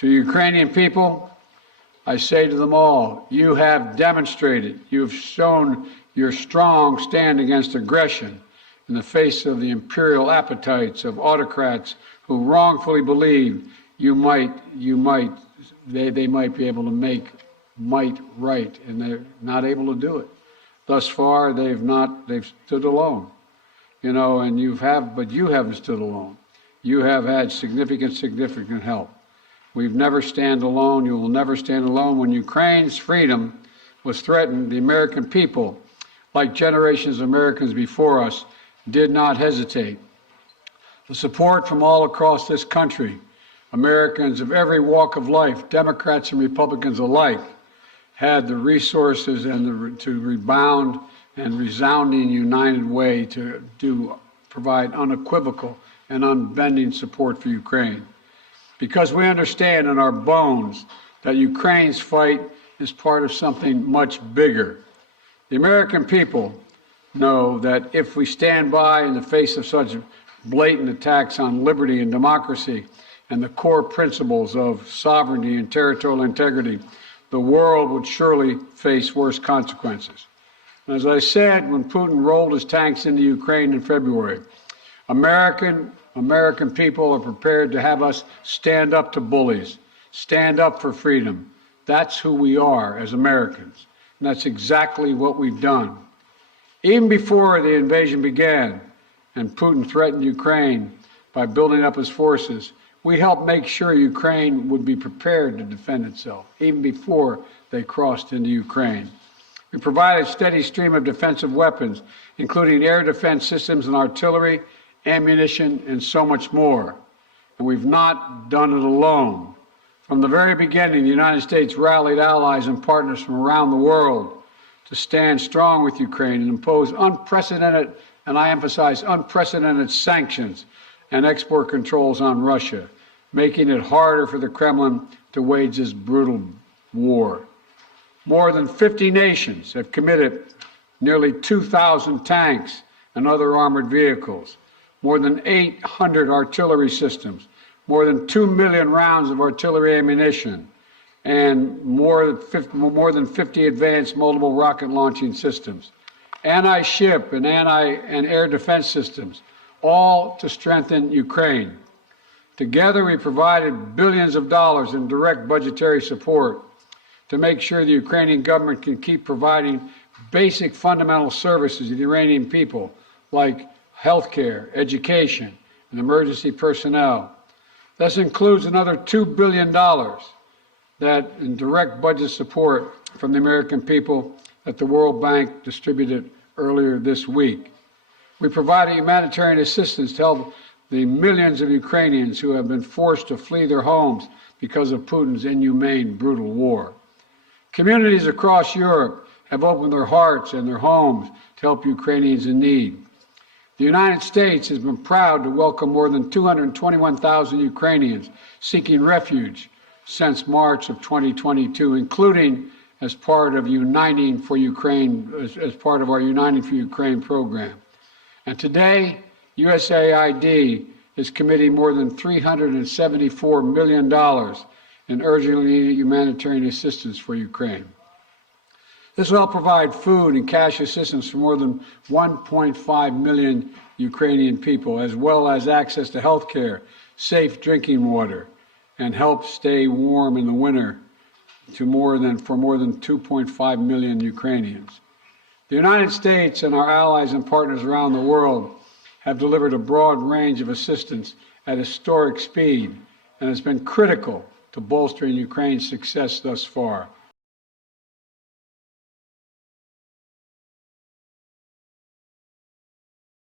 To Ukrainian people, I say to them all, you have demonstrated, you have shown your strong stand against aggression in the face of the imperial appetites of autocrats who wrongfully believe they might be able to make might right, and they're not able to do it. Thus far, they've stood alone, and but you haven't stood alone. You have had significant help. We've never stand alone. You will never stand alone. When Ukraine's freedom was threatened, the American people, like generations of Americans before us, did not hesitate. The support from all across this country, Americans of every walk of life, Democrats and Republicans alike, had the resources and to rebound and resounding united way to provide unequivocal and unbending support for Ukraine. Because we understand in our bones that Ukraine's fight is part of something much bigger. The American people know that if we stand by in the face of such blatant attacks on liberty and democracy and the core principles of sovereignty and territorial integrity, the world would surely face worse consequences. And as I said when Putin rolled his tanks into Ukraine in February, American people are prepared to have us stand up to bullies, stand up for freedom. That's who we are as Americans, and that's exactly what we've done. Even before the invasion began and Putin threatened Ukraine by building up his forces, we helped make sure Ukraine would be prepared to defend itself, even before they crossed into Ukraine. We provided a steady stream of defensive weapons, including air defense systems and artillery, ammunition, and so much more. And we've not done it alone. From the very beginning, the United States rallied allies and partners from around the world to stand strong with Ukraine and impose unprecedented, and I emphasize unprecedented, sanctions and export controls on Russia, making it harder for the Kremlin to wage this brutal war. More than 50 nations have committed nearly 2,000 tanks and other armored vehicles, more than 800 artillery systems, more than 2 million rounds of artillery ammunition, and more than 50 advanced multiple rocket launching systems, anti-ship and air defense systems, all to strengthen Ukraine. Together, we provided billions of dollars in direct budgetary support to make sure the Ukrainian government can keep providing basic fundamental services to the Iranian people, like health care, education, and emergency personnel. This includes another $2 billion that in direct budget support from the American people that the World Bank distributed earlier this week. We provided humanitarian assistance to help the millions of Ukrainians who have been forced to flee their homes because of Putin's inhumane, brutal war. Communities across Europe have opened their hearts and their homes to help Ukrainians in need. The United States has been proud to welcome more than 221,000 Ukrainians seeking refuge since March of 2022, including as part of Uniting for Ukraine, as part of our Uniting for Ukraine program. And today, USAID is committing more than $374 million in urgently needed humanitarian assistance for Ukraine. This will help provide food and cash assistance for more than 1.5 million Ukrainian people, as well as access to health care, safe drinking water, and help stay warm in the winter for more than 2.5 million Ukrainians. The United States and our allies and partners around the world have delivered a broad range of assistance at historic speed and has been critical to bolstering Ukraine's success thus far.